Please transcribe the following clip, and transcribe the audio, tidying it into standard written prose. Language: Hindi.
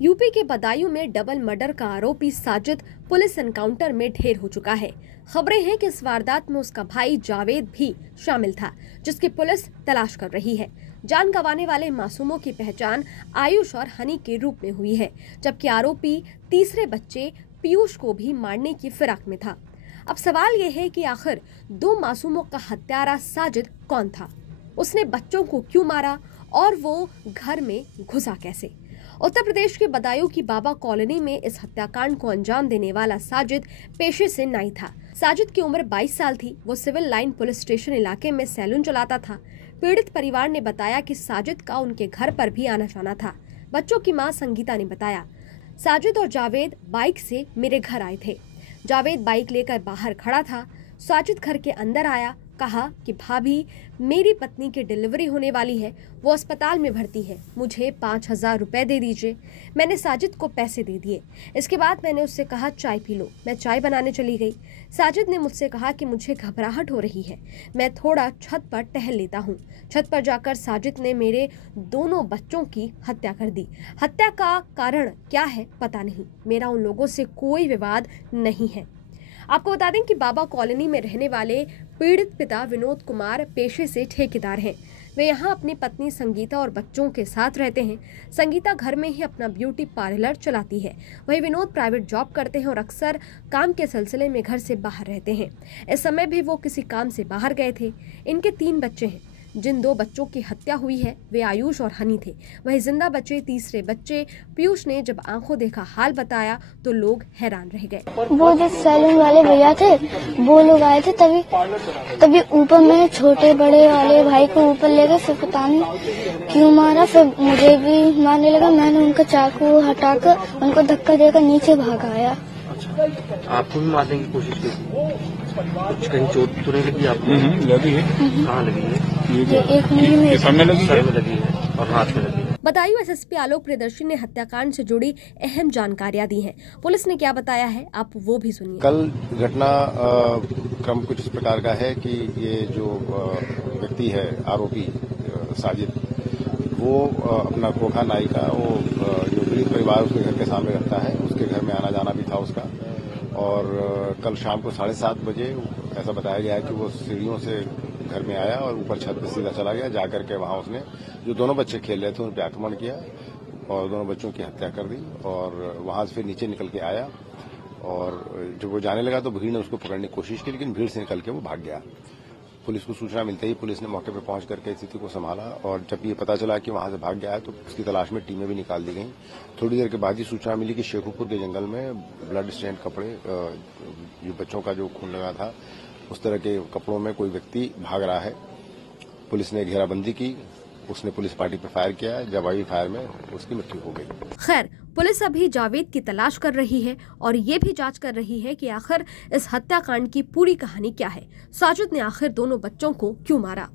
यूपी के बदायूं में डबल मर्डर का आरोपी साजिद पुलिस एनकाउंटर में ढेर हो चुका है। खबरें हैं कि इस वारदात में उसका भाई जावेद भी शामिल था, जिसकी पुलिस तलाश कर रही है। जान गंवाने वाले मासूमों की पहचान आयुष और हनी के रूप में हुई है, जबकि आरोपी तीसरे बच्चे पीयूष को भी मारने की फिराक में था। अब सवाल ये है कि आखिर दो मासूमों का हत्यारा साजिद कौन था, उसने बच्चों को क्यों मारा और वो घर में घुसा कैसे। उत्तर प्रदेश के बदायूं की बाबा कॉलोनी में इस हत्याकांड को अंजाम देने वाला साजिद पेशे से नाई था। साजिद की उम्र 22 साल थी। वो सिविल लाइन पुलिस स्टेशन इलाके में सैलून चलाता था। पीड़ित परिवार ने बताया कि साजिद का उनके घर पर भी आना जाना था। बच्चों की मां संगीता ने बताया, साजिद और जावेद बाइक से मेरे घर आए थे। जावेद बाइक लेकर बाहर खड़ा था। साजिद घर के अंदर आया, कहा कि भाभी, मेरी पत्नी की डिलीवरी होने वाली है, वो अस्पताल में भर्ती है, मुझे 5,000 रुपए दे दीजिए। मैंने साजिद को पैसे दे दिए। इसके बाद मैंने उससे कहा चाय पी लो। मैं चाय बनाने चली गई। साजिद ने मुझसे कहा कि मुझे घबराहट हो रही है, मैं थोड़ा छत पर टहल लेता हूँ। छत पर जाकर साजिद ने मेरे दोनों बच्चों की हत्या कर दी। हत्या का कारण क्या है पता नहीं। मेरा उन लोगों से कोई विवाद नहीं है। आपको बता दें कि बाबा कॉलोनी में रहने वाले पीड़ित पिता विनोद कुमार पेशे से ठेकेदार हैं। वे यहाँ अपनी पत्नी संगीता और बच्चों के साथ रहते हैं। संगीता घर में ही अपना ब्यूटी पार्लर चलाती है। वहीं विनोद प्राइवेट जॉब करते हैं और अक्सर काम के सिलसिले में घर से बाहर रहते हैं। इस समय भी वो किसी काम से बाहर गए थे। इनके 3 बच्चे हैं। जिन 2 बच्चों की हत्या हुई है वे आयुष और हनी थे। वहीं जिंदा बचे तीसरे बच्चे पीयूष ने जब आंखों देखा हाल बताया तो लोग हैरान रह गए। वो जो सैलून वाले भैया थे वो लोग आए थे, तभी ऊपर में छोटे बड़े वाले भाई को ऊपर ले गए। फिर पता नहीं क्यों मारा, फिर मुझे भी मारने लगा। मैंने उनका चाकू हटाकर उनको धक्का देकर नीचे भाग आया। आपको भी मारने की कोशिश की? कुछ कहीं चोट तो नहीं लगी आपको? लगी है। कहाँ लगी है? ये एक मुंह में सर में लगी है और हाथ में लगी है। बदायूं एसएसपी आलोक प्रियदर्शी ने हत्याकांड से जुड़ी अहम जानकारियां दी हैं। पुलिस ने क्या बताया है आप वो भी सुनिए। कल घटना क्रम कुछ इस प्रकार का है कि ये जो व्यक्ति है आरोपी साजिद, वो अपना खोखा नाई का वो जो पीड़ित परिवार उसके घर के सामने रहता है, उसके घर में आना जाना भी था उसका। और कल शाम को 7:30 बजे ऐसा बताया गया है कि वो सीढ़ियों से घर में आया और ऊपर छत पे सीधा चला गया। जाकर के वहां उसने जो दोनों बच्चे खेल रहे थे उन पर आक्रमण किया और दोनों बच्चों की हत्या कर दी। और वहां से फिर नीचे निकल के आया और जब वो जाने लगा तो भीड़ ने उसको पकड़ने की कोशिश की, लेकिन भीड़ से निकल के वो भाग गया। पुलिस को सूचना मिलते ही पुलिस ने मौके पर पहुंच करके स्थिति को संभाला और जब ये पता चला कि वहां से भाग गया है तो उसकी तलाश में टीमें भी निकाल दी गई। थोड़ी देर के बाद ही सूचना मिली कि शेखुपुर के जंगल में ब्लड स्टेन कपड़े, जो बच्चों का जो खून लगा था उस तरह के कपड़ों में कोई व्यक्ति भाग रहा है। पुलिस ने घेराबंदी की, उसने पुलिस पार्टी पर फायर किया, जवाबी फायर में उसकी मृत्यु हो गई। खैर, पुलिस अभी जावेद की तलाश कर रही है और ये भी जांच कर रही है कि आखिर इस हत्याकांड की पूरी कहानी क्या है। साजिद ने आखिर दोनों बच्चों को क्यों मारा।